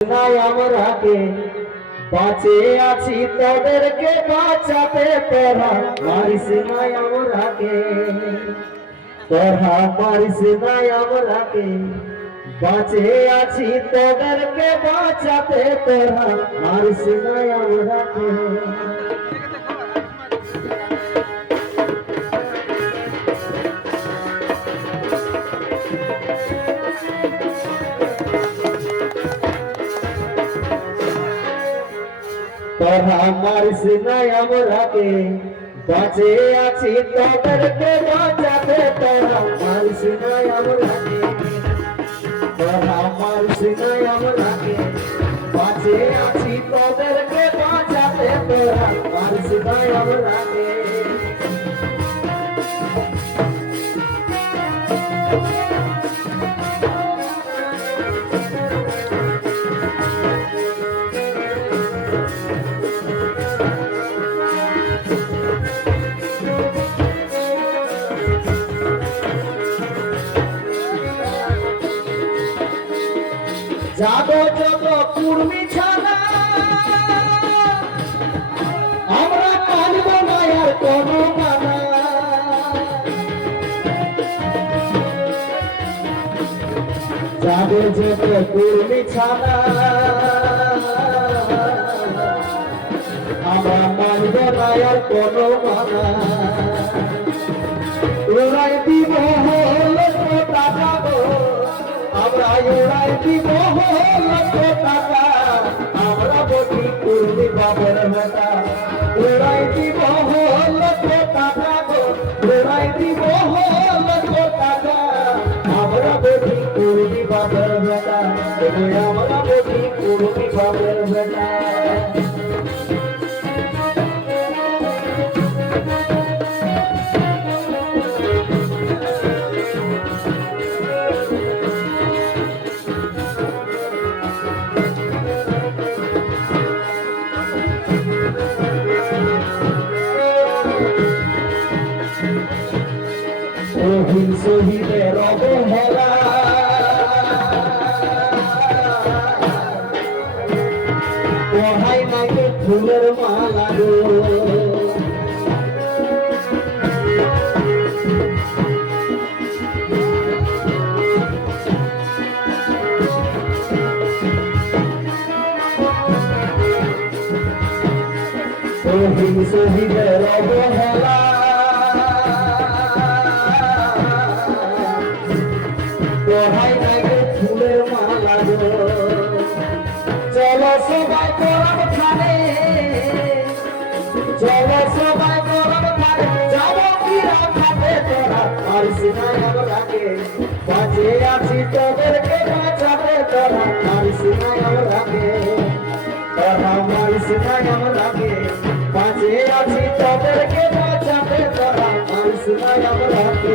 নাই আমরাকে বাঁচে আছি তোদেরকে বাঁচাতে তোরা মারিস নাই আমরাকে তোরা মারিস নাই আমরাকে বাঁচে আছি তোদেরকে বাঁচাতে তোরা মারিস নাই আমরাকে তোরা মারিস নাই আমরাকে বাঁচে আছি তোদেরকে বাঁচাতে তোরা মারিস নাই আমরাকে তোরা মারিস নাই আমরাকে বাঁচে আছি তোদেরকে বাঁচাতে তোরা মারিস নাই আমরাকে যাবো যত কুর্মি ছাড়া আমরা মানব না আর কোনো মানা যাবো যত কুর্মি ছাড়া আমরা মানব না আর কোনো মানা ওরাই দিব লক্ষ টাকা আমরা ওরাই দিব লক্ষ টাকা আমরা বলি কুর্মি বাবার বেটা ওরাই দিব লক্ষ টাকা ওরাই দিব লক্ষ টাকা আমরা বলি কুর্মি বাবার বেটা আমরা বলি কুর্মি বাবার বেটা শহীদের অবহেলা পড়াই নাকি ফুলের মালা গো শহীদের অবহেলা পড়াই নাকি ফুলের মালা গো চলো সবাই গরম খানে চলো সবাই গরম খানে যাবো কিরা খাতে তোরা মারিস নাই আমরাকে বাঁচে আছি তোদেরকে বাঁচাতে তোরা মারিস নাই আমরাকে তোরা মারিস নাই আমরাকে বাঁচে আছি তোদেরকে বাঁচাতে তোরা মারিস নাই আমরাকে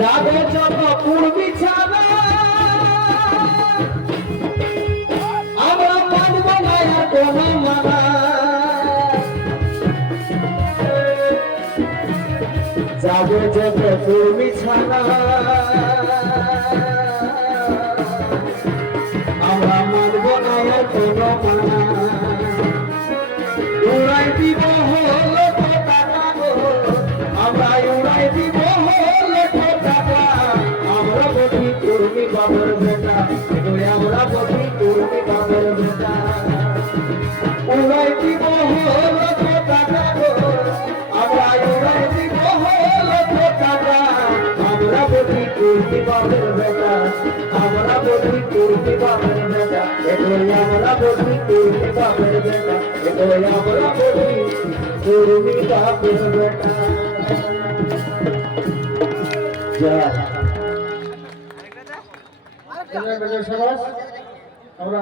যাবে যত কুর্মি ছাড়া আমরা মানব না আর কোনো মানা যাবে যত কুর্মি ছাড়া আমরা মানব না আর কোনো মানা উড়াই দিব লক্ষ টাকা গো আমরা উড়াই দিব কুর্মি বাবার বেটা আমরা বলি কুর্মি বাবার বেটা উড়াই দিব লক্ষ টাকা গো আমরা উড়াই দিব লক্ষ টাকা আমরা বলি কুর্মি বাবার বেটা আমরা বলি কুর্মি বাবার বেটা আমরা বলি কুর্মি বাবার বেটা আমরা বলি কুর্মি বাবার বেটা জয় সাবাস